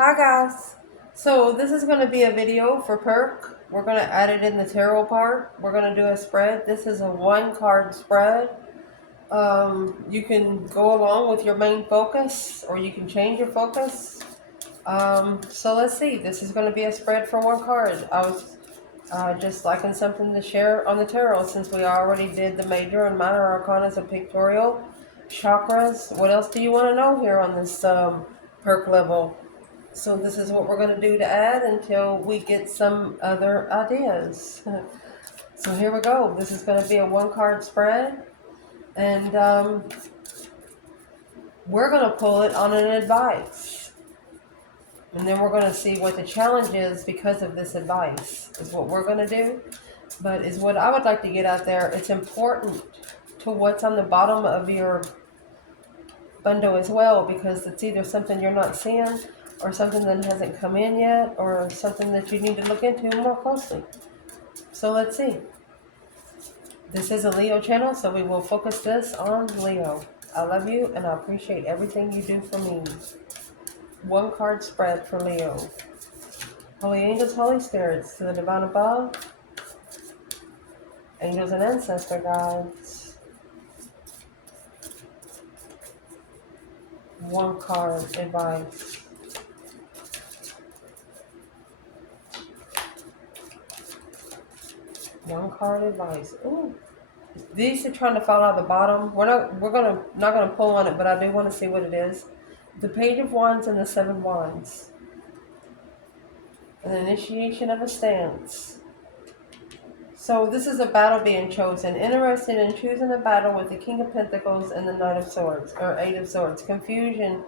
Hi guys. So this is going to be a video for perk. We're going to add it in the tarot part. We're going to do a spread. This is a one card spread. You can go along with your main focus or you can change your focus. So let's see. This is going to be a spread for one card. I was just liking something to share on the tarot since we already did the major and minor arcanas of pictorial chakras. What else do you want to know here on this perk level? So this is what we're going to do to add until we get some other ideas. So here we go. This is going to be a one card spread. And we're going to pull it on an advice. And then we're going to see what the challenge is because of this advice is what we're going to do. But is what I would like to get out there. It's important to what's on the bottom of your bundle as well, because it's either something you're not seeing or something that hasn't come in yet or something that you need to look into more closely. So let's see. This is a Leo channel, so we will focus this on Leo. I love you and I appreciate everything you do for me. One card spread for Leo. Holy angels, holy spirits, to the divine above, angels and ancestor guides. One card advice. One card advice. Ooh. These are trying to fall out the bottom. We're not gonna pull on it, but I do want to see what it is. The Page of Wands and the Seven of Wands. An initiation of a stance. So this is a battle being chosen. Interested in choosing a battle with the King of Pentacles and the Knight of Swords, or Eight of Swords. Confusion,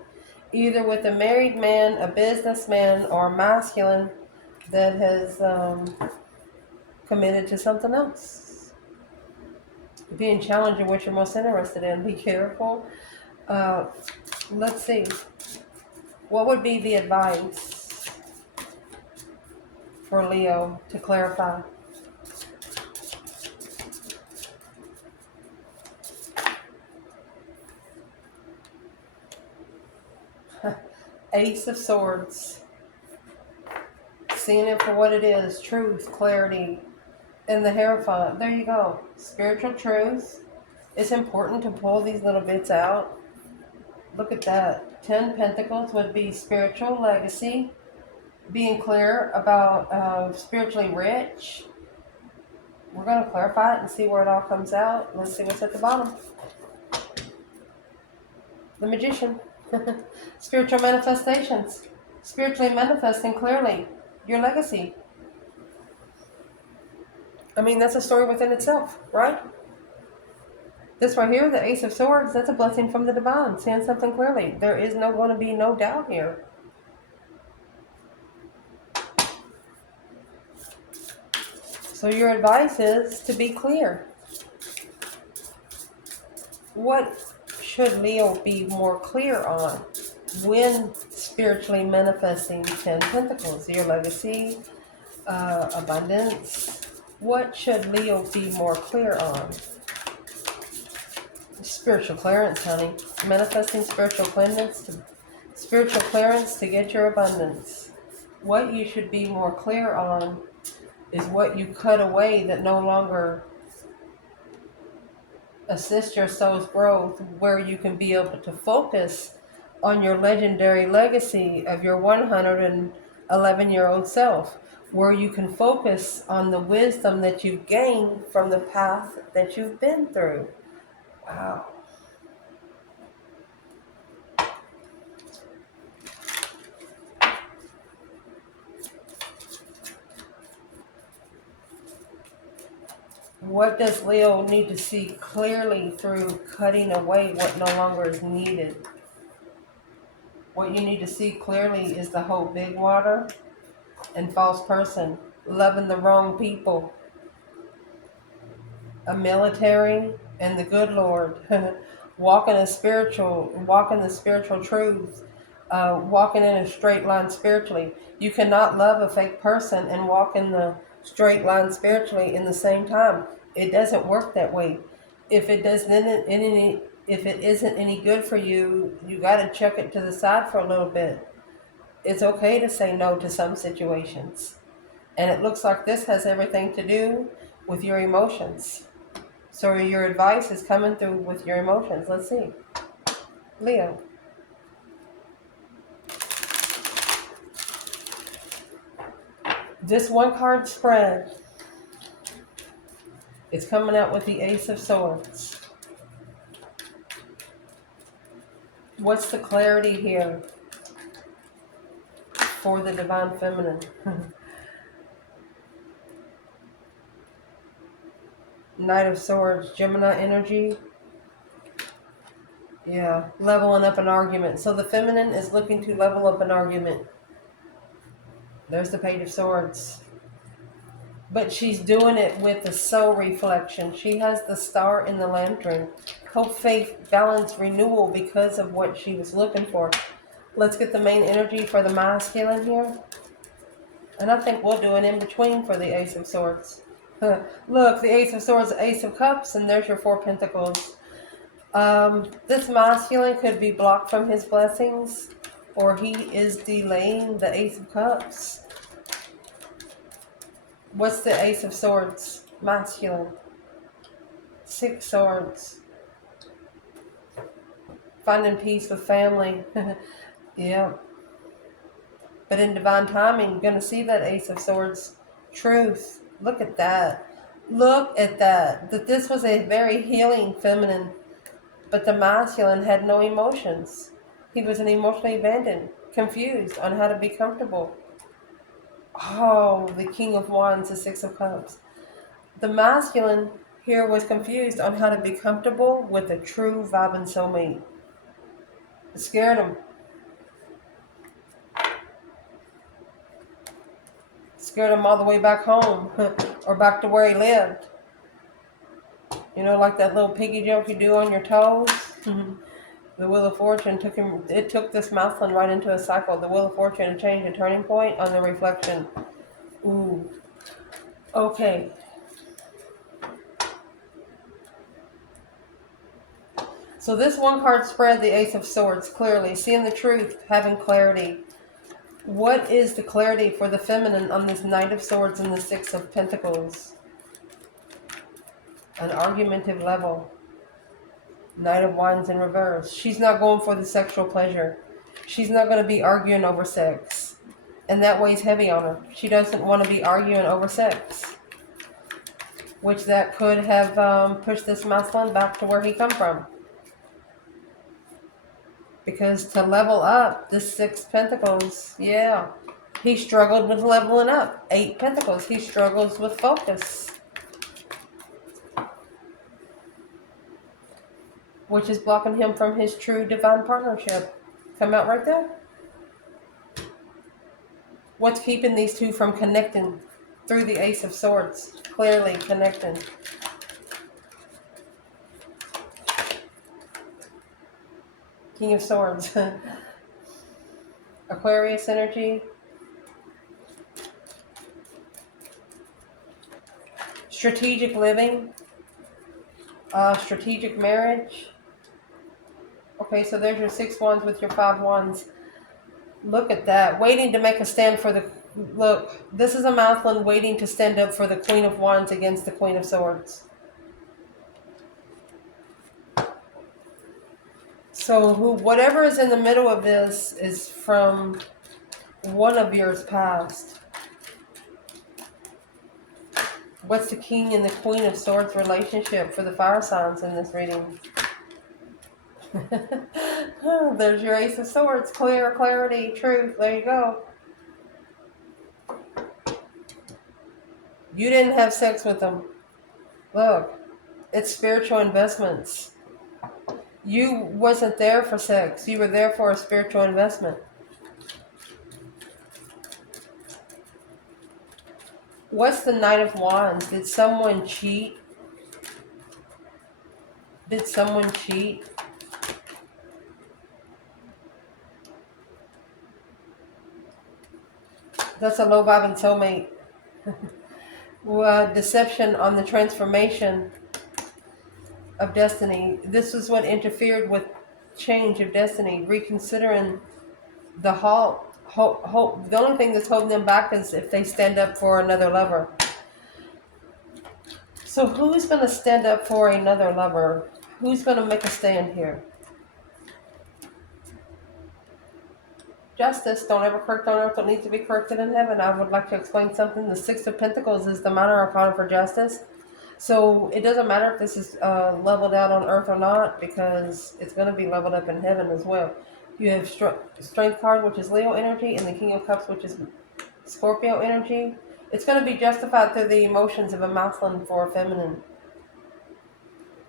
either with a married man, a businessman, or a masculine that has committed to something else. Being challenged in what you're most interested in. Be careful. Let's see. What would be the advice for Leo to clarify? Ace of Swords. Seeing it for what it is. Truth, clarity, and the Hierophant. There you go. Spiritual truth. It's important to pull these little bits out. Look at that. 10 Pentacles would be spiritual legacy. Being clear about spiritually rich. We're going to clarify it and see where it all comes out. Let's see what's at the bottom. The Magician. Spiritual manifestations. Spiritually manifesting clearly your legacy. I mean, that's a story within itself, right? This right here, the Ace of Swords, that's a blessing from the divine, seeing something clearly. There is going to be no doubt here. So your advice is to be clear. What should Leo be more clear on when spiritually manifesting 10 Pentacles? Your legacy, abundance. What should Leo be more clear on? Spiritual clearance, honey. Manifesting spiritual clearance to get your abundance. What you should be more clear on is what you cut away that no longer assist your soul's growth, where you can be able to focus on your legendary legacy of your 111-year-old self, where you can focus on the wisdom that you've gained from the path that you've been through. Wow. What does Leo need to see clearly through cutting away what no longer is needed? What you need to see clearly is the whole big water and false person, loving the wrong people, a military, and the good Lord, walking the spiritual truth, walking in a straight line spiritually. You cannot love a fake person and walk in the straight line spiritually in the same time. It doesn't work that way. If it isn't any good for you, you got to chuck it to the side for a little bit. It's okay to say no to some situations. And it looks like this has everything to do with your emotions. So your advice is coming through with your emotions. Let's see. Leo. This one card spread is coming out with the Ace of Swords. What's the clarity here for the Divine Feminine? Knight of Swords, Gemini energy. Yeah, leveling up an argument. So the feminine is looking to level up an argument. There's the Page of Swords. But she's doing it with the soul reflection. She has the star in the lantern. Hope, faith, balance, renewal because of what she was looking for. Let's get the main energy for the masculine here. And I think we'll do an in-between for the Ace of Swords. Look, the Ace of Swords, Ace of Cups, and there's your 4 Pentacles. This masculine could be blocked from his blessings, or he is delaying the Ace of Cups. What's the Ace of Swords? Masculine. 6 Swords. Finding peace with family. Yeah. But in divine timing, you're going to see that Ace of Swords. Truth. Look at that. Look at that. That this was a very healing feminine. But the masculine had no emotions. He was an emotionally abandoned, confused on how to be comfortable. Oh, the King of Wands, the 6 of Cups. The masculine here was confused on how to be comfortable with a true vibe and soulmate. It scared him. Scared him all the way back home or back to where he lived. You know, like that little piggy jump you do on your toes. The Wheel of Fortune took this masculine right into a cycle. The Wheel of Fortune changed a turning point on the reflection. Ooh. Okay. So this one card spread, the Ace of Swords, clearly. Seeing the truth, having clarity. What is the clarity for the feminine on this Knight of Swords and the 6 of Pentacles? An argumentative level. Knight of Wands in reverse. She's not going for the sexual pleasure. She's not going to be arguing over sex. And that weighs heavy on her. She doesn't want to be arguing over sex. Which that could have pushed this masculine back to where he come from. Because to level up the 6 Pentacles, yeah. He struggled with leveling up. 8 Pentacles. He struggles with focus. Which is blocking him from his true divine partnership. Come out right there. What's keeping these two from connecting through the Ace of Swords? Clearly connecting. King of Swords. Aquarius energy. Strategic living. Strategic marriage. Okay, so there's your 6 wands with your 5 wands. Look at that. Waiting to make a stand for the... Look, this is a masculine waiting to stand up for the Queen of Wands against the Queen of Swords. So whatever is in the middle of this is from one of yours past. What's the King and the Queen of Swords relationship for the fire signs in this reading? There's your Ace of Swords. Clear, clarity, truth. There you go. You didn't have sex with them. Look, it's spiritual investments. You wasn't there for sex. You were there for a spiritual investment. What's the Knight of Wands? Did someone cheat? Did someone cheat? That's a low vibe and soulmate. Deception on the transformation of destiny. This is what interfered with change of destiny. Reconsidering the halt The only thing that's holding them back is if they stand up for another lover. So who's going to stand up for another lover? Who's going to make a stand here? Justice, don't ever correct on earth what needs to be corrected in heaven. I would like to explain something. The Six of Pentacles is the minor arcana for justice. So it doesn't matter if this is leveled out on earth or not, because it's going to be leveled up in heaven as well. You have Strength card, which is Leo energy, and the King of Cups, which is Scorpio energy. It's going to be justified through the emotions of a masculine for a feminine.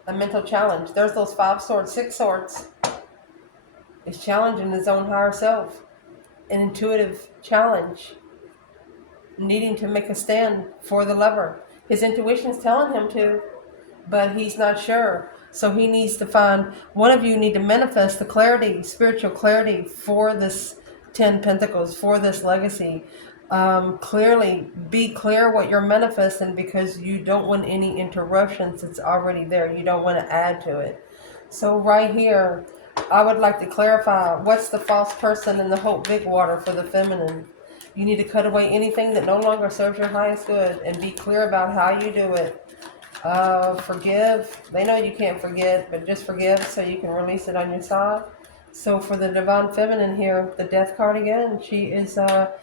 A mental challenge. There's those 5 swords, 6 swords. It's challenging his own higher self. An intuitive challenge. Needing to make a stand for the lover. His intuition's telling him to, but he's not sure. So he needs to find, one of you need to manifest the clarity, spiritual clarity for this 10 Pentacles, for this legacy. Clearly, be clear what you're manifesting, because you don't want any interruptions. It's already there. You don't want to add to it. So right here, I would like to clarify, what's the false person in the Hope Big Water for the feminine? You need to cut away anything that no longer serves your highest good and be clear about how you do it. Forgive. They know you can't forget, but just forgive so you can release it on your side. So for the Divine Feminine here, the Death card again, she is a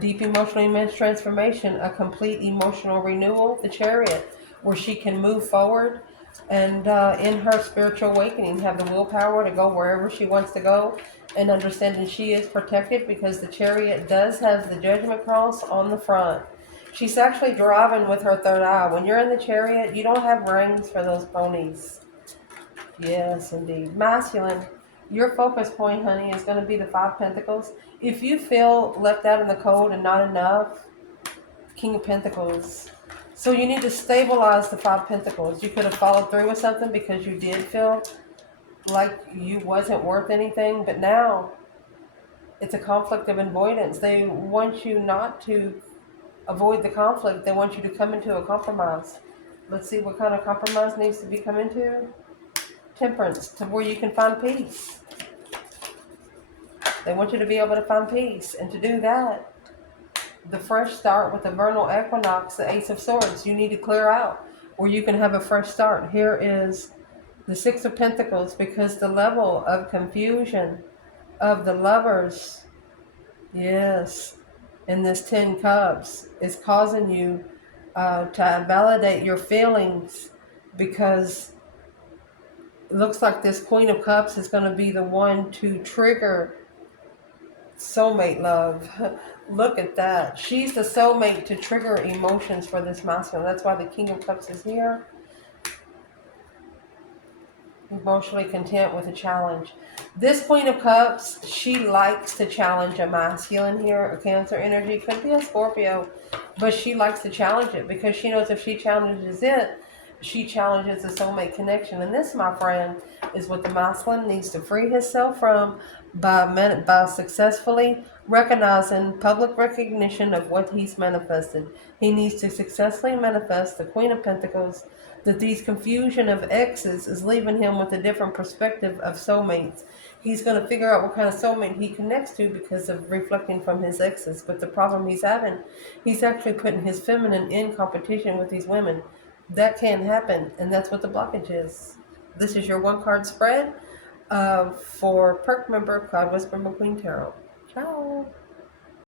deep emotional immense transformation, a complete emotional renewal, the Chariot, where she can move forward and in her spiritual awakening have the willpower to go wherever she wants to go, and understanding she is protected because the Chariot does have the Judgment Cross on the front. She's actually driving with her third eye. When you're in the Chariot, you don't have reins for those ponies. Yes, indeed. Masculine, your focus point, honey, is going to be the 5 Pentacles. If you feel left out in the cold and not enough, King of Pentacles. So you need to stabilize the 5 Pentacles. You could have followed through with something because you did feel like you wasn't worth anything, but now it's a conflict of avoidance. They want you not to avoid the conflict. They want you to come into a compromise. Let's see what kind of compromise needs to be come into. Temperance, to where you can find peace. They want you to be able to find peace, and to do that, the fresh start with the vernal equinox, the Ace of Swords, you need to clear out where you can have a fresh start. Here is the 6 of Pentacles, because the level of confusion of the lovers, yes, in this 10 Cups is causing you to validate your feelings, because it looks like this Queen of Cups is going to be the one to trigger soulmate love. Look at that. She's the soulmate to trigger emotions for this masculine. That's why the King of Cups is here. Emotionally content with a challenge. This Queen of Cups, she likes to challenge a masculine here, a Cancer energy. Could be a Scorpio, but she likes to challenge it because she knows if she challenges it, she challenges the soulmate connection. And this, my friend, is what the masculine needs to free himself from by successfully recognizing public recognition of what he's manifested. He needs to successfully manifest the Queen of Pentacles, that these confusion of exes is leaving him with a different perspective of soulmates. He's going to figure out what kind of soulmate he connects to because of reflecting from his exes. But the problem he's having, he's actually putting his feminine in competition with these women. That can't happen, and that's what the blockage is. This is your 1-card spread for perk member Cloud Wysper McQueen Tarot. Ciao.